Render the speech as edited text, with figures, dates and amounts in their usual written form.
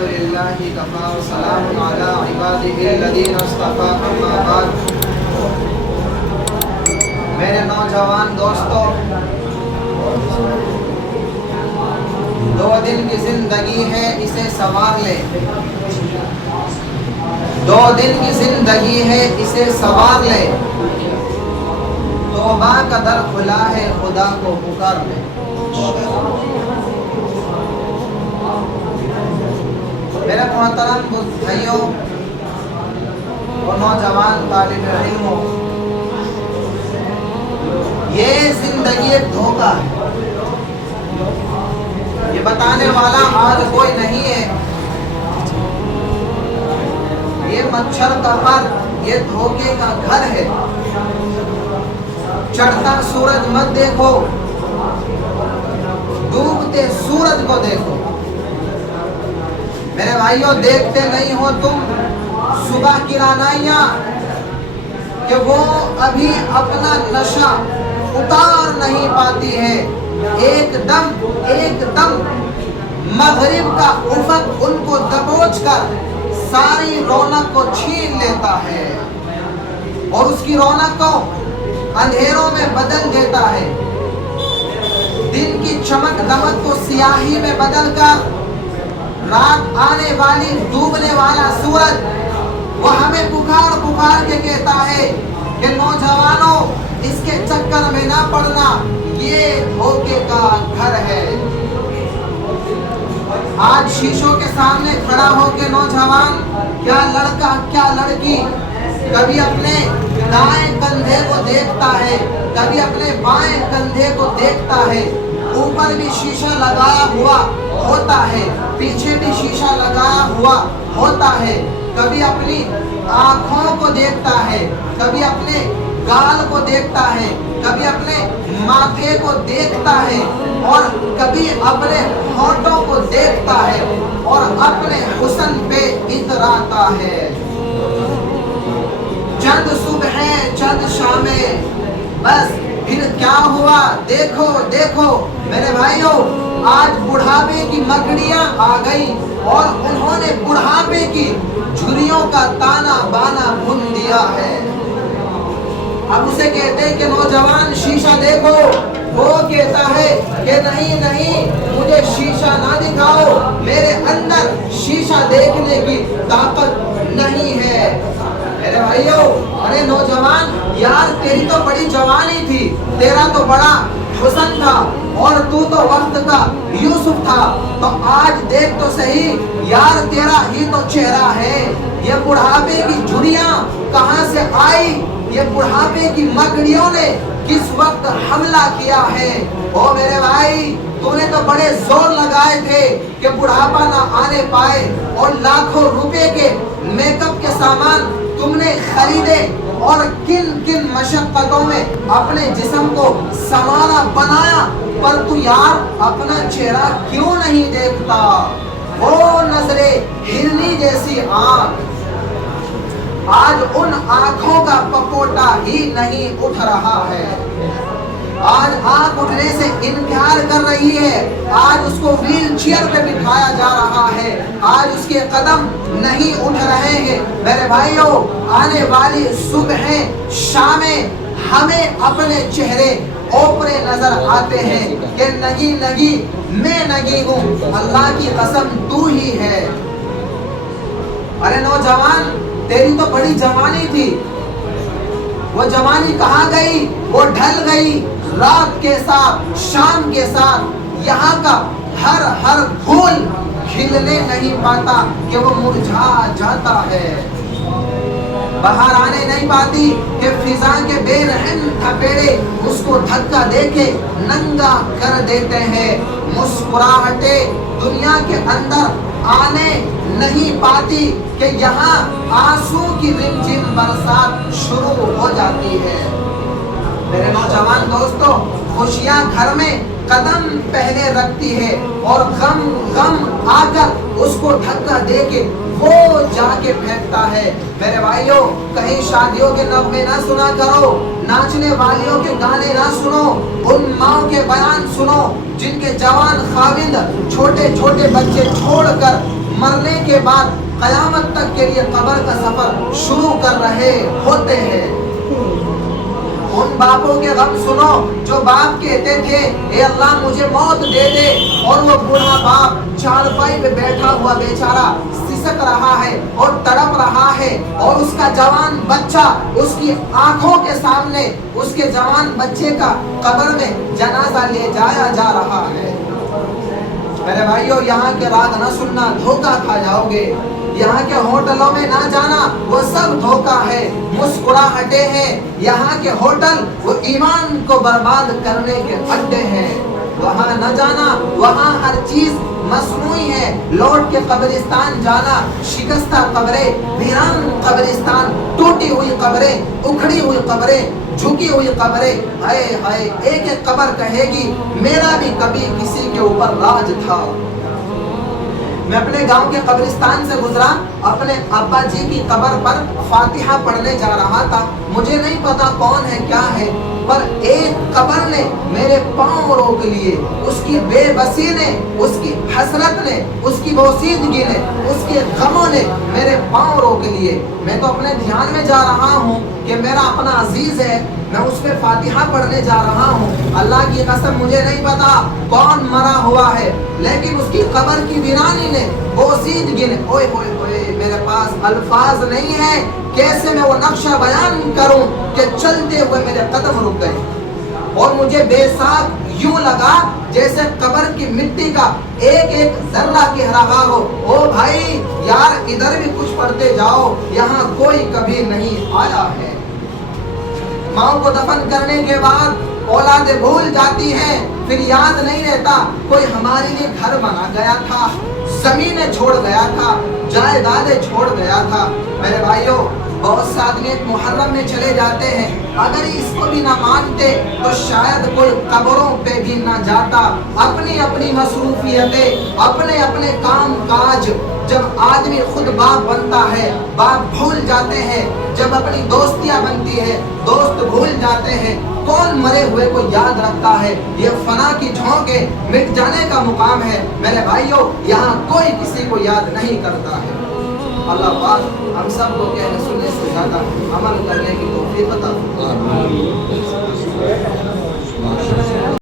الحمدللہ کفا وسلام علی عبادہ الذین اصطفیٰ اما بعد۔ میرے نوجوان دوستو، 2 دن کی زندگی ہے، اسے سنوار لے۔ 2 دن کی زندگی ہے، اسے سنوار لے۔ توبہ کا در کھلا ہے، خدا کو پکار لے۔ میرے محترم بھائیوں اور نوجوان طالب علموں، یہ زندگی ایک دھوکہ ہے۔ یہ بتانے والا آج کوئی نہیں ہے۔ یہ مچھر کا پر، یہ دھوکے کا گھر ہے۔ چڑھتا سورج مت دیکھو، ڈوبتے سورج کو دیکھو۔ میرے بھائیوں، دیکھتے نہیں ہو تم صبح کی رعنائیاں کہ وہ ابھی اپنا نشہ اتار نہیں پاتی ہے۔ ایک دم مغرب کا افق ان کو دبوچ کر ساری رونق کو چھین لیتا ہے اور اس کی رونق کو اندھیروں میں بدل دیتا ہے۔ دن کی چمک دمک کو سیاہی میں بدل کر رات آنے والی ڈوبنے والا سورج وہ ہمیں پکار کے کہتا ہے کہ نوجوانوں، اس کے چکر میں نہ پڑنا، یہ دھوکے کا گھر ہے۔ آج شیشوں کے سامنے کھڑا ہو کے نوجوان، کیا لڑکا کیا لڑکی، کبھی اپنے دائیں کندھے کو دیکھتا ہے، کبھی اپنے بائیں کندھے کو دیکھتا ہے۔ اوپر بھی شیشہ لگایا ہوا ہوتا ہے، پیچھے بھی شیشہ لگایا ہوا ہوتا ہے۔ کبھی اپنی آنکھوں کو دیکھتا ہے، کبھی اپنے گال کو دیکھتا ہے، کبھی اپنے ماتھے کو دیکھتا ہے، اور کبھی اپنے ہونٹوں کو دیکھتا ہے اور اپنے حسن پہ اتراتا ہے۔ چند صبحیں چند شامیں، بس پھر کیا ہوا دیکھو دیکھو۔ میرے بھائیوں، آج بڑھاپے کی مکڑیاں آ گئی اور انہوں نے بڑھاپے کی جھریوں کا تانا بانا بن دیا ہے۔ اب اسے کہتے ہیں کہ نوجوان شیشہ دیکھو، وہ کہتا ہے کہ نہیں، مجھے شیشہ نہ دکھاؤ، میرے اندر شیشہ دیکھنے کی طاقت نہیں ہے۔ میرے بھائیوں، ارے نوجوان، یار تیری تو بڑی جوانی تھی، تیرا تو بڑا حسن تھا، اور تو وقت کا یوسف تھا، تو آج دیکھ تو صحیح، یار تیرا ہی تو چہرہ ہے۔ یہ بڑھاپے کی جھریاں کہاں سے آئی؟ یہ بڑھاپے کی مکڑیوں نے کس وقت حملہ کیا ہے؟ او میرے بھائی، تو نے تو بڑے زور لگائے تھے کہ بڑھاپا نہ آنے پائے، اور لاکھوں روپے کے میک اپ کے سامان تم نے خریدے، اور کن مشقتوں میں اپنے جسم کو سنوارا بنایا، پر تو یار اپنا چہرہ کیوں نہیں دیکھتا؟ وہ نظریں ہرنی جیسی آنکھ، آج ان آنکھوں کا پپوٹا ہی نہیں اٹھ رہا ہے۔ آج آنکھ اٹھنے سے انکار کر رہی ہے، آج اس کو ویل چیئر پہ بٹھایا جا رہا ہے، آج اس کے قدم نہیں اٹھ رہے ہیں۔ میرے بھائیوں، آنے والی صبحیں شامیں ہمیں اپنے چہرے اوپرے نظر آتے ہیں کہ نگی میں نگی ہوں، اللہ کی قسم تو ہی ہے۔ ارے نوجوان، تیری تو بڑی جوانی تھی، وہ جوانی کہاں گئی؟ وہ ڈھل گئی رات کے ساتھ، شام کے ساتھ۔ یہاں کا ہر پھول کھلنے نہیں پاتا کہ وہ مرجھا جاتا ہے، بہار آنے نہیں پاتی کہ فضا کے بے رحم تھپیڑے اس کو دھکا دے کے ننگا کر دیتے ہیں۔ مسکراہٹیں دنیا کے اندر آنے نہیں پاتی کہ یہاں آنسو کی رمجھم برسات شروع ہو جاتی ہے۔ میرے نوجوان دوستو، خوشیاں گھر میں قدم پہلے رکھتی ہے، اور غم آ کر اس کو دھکا دے کے وہ جا کے پھینکتا ہے۔ میرے بھائیوں، کہیں شادیوں کے نغمے نہ سنا کرو، ناچنے والیوں کے گانے نہ سنو، ان ماں کے بیان سنو جن کے جوان خاوند چھوٹے چھوٹے بچے چھوڑ کر مرنے کے بعد قیامت تک کے لیے قبر کا سفر شروع کر رہے ہوتے ہیں۔ ان باپوں کے غم سنو جو باپ کہتے تھے اے اللہ مجھے موت دے دے، اور وہ بوڑھا باپ چارپائی پہ بیٹھا ہوا بیچارہ سسک رہا ہے اور تڑپ رہا ہے، اور اس کا جوان بچہ اس کی آنکھوں کے سامنے اس کے جوان بچے کا قبر میں جنازہ لے جایا جا رہا ہے۔ میرے بھائیو، یہاں کے راگ نہ سننا، دھوکہ کھا جاؤ گے۔ یہاں کے ہوٹلوں میں نہ جانا، وہ سب دھوکہ ہے، مسکراہٹیں ہیں۔ یہاں کے ہوٹل وہ ایمان کو برباد کرنے کے اڈے ہیں۔ وہاں نہ جانا، وہاں ہر چیز مصنوعی ہے۔ لوٹ کے قبرستان جانا، شکستہ قبریں، ویران قبرستان، ٹوٹی ہوئی قبریں، اکھڑی ہوئی قبریں، جھکی ہوئی قبریں، ہائے ہائے، ایک ایک قبر کہے گی میرا بھی کبھی کسی کے اوپر راج تھا۔ میں اپنے گاؤں کے قبرستان سے گزرا، اپنے ابا جی کی قبر پر فاتحہ پڑھنے جا رہا تھا۔ مجھے نہیں پتا کون ہے کیا ہے، پر ایک قبر نے میرے پاؤں روک لیے۔ اس کی بے بسی نے، اس کی حسرت نے، اس کی بوسیدگی نے، اس کے غموں نے میرے پاؤں روک لیے۔ میں تو اپنے دھیان میں جا رہا ہوں کہ میرا اپنا عزیز ہے، میں اس پہ فاتحہ پڑھنے جا رہا ہوں۔ اللہ کی قسم مجھے نہیں پتا کون مرا ہوا ہے، لیکن اس کی قبر کی ویرانی نے، بوسیدگی نے، اوئے ہوئے ہوئے، میرے پاس الفاظ نہیں ہے کیسے میں وہ نقشہ بیان کروں کہ چلتے ہوئے میرے قدم رک گئے، اور مجھے بے ساکھ یوں لگا جیسے قبر کی مٹی کا ایک ایک ذرہ کہہ رہا ہو او بھائی یار ادھر بھی کچھ پڑھتے جاؤ، یہاں کوئی کبھی نہیں آیا ہے۔ ماں کو دفن کرنے کے بعد اولادیں بھول جاتی ہیں، پھر یاد نہیں رہتا کوئی ہمارے لیے گھر بنا گیا تھا، زمینیں چھوڑ گیا تھا، جائیدادیں چھوڑ گیا تھا۔ میرے بھائیوں، بہت سے آدمی محرم میں چلے جاتے ہیں، اگر اس کو بھی نہ مانتے تو شاید کوئی قبروں پہ بھی نہ جاتا۔ اپنی اپنی مصروفیتیں، اپنے اپنے کام کاج، جب آدمی خود باپ بنتا ہے باپ بھول جاتے ہیں، جب اپنی دوستیاں بنتی ہے دوست بھول جاتے ہیں، کون مرے ہوئے کو یاد رکھتا ہے؟ یہ فنا کی جھونکیں مٹ جانے کا مقام ہے۔ میرے بھائیوں، یہاں کوئی کسی کو یاد نہیں کرتا ہے۔ اللہ پاک ہم سب کو کہنے سننے سے زیادہ عمل کرنے کی توفیق عطا فرمائے۔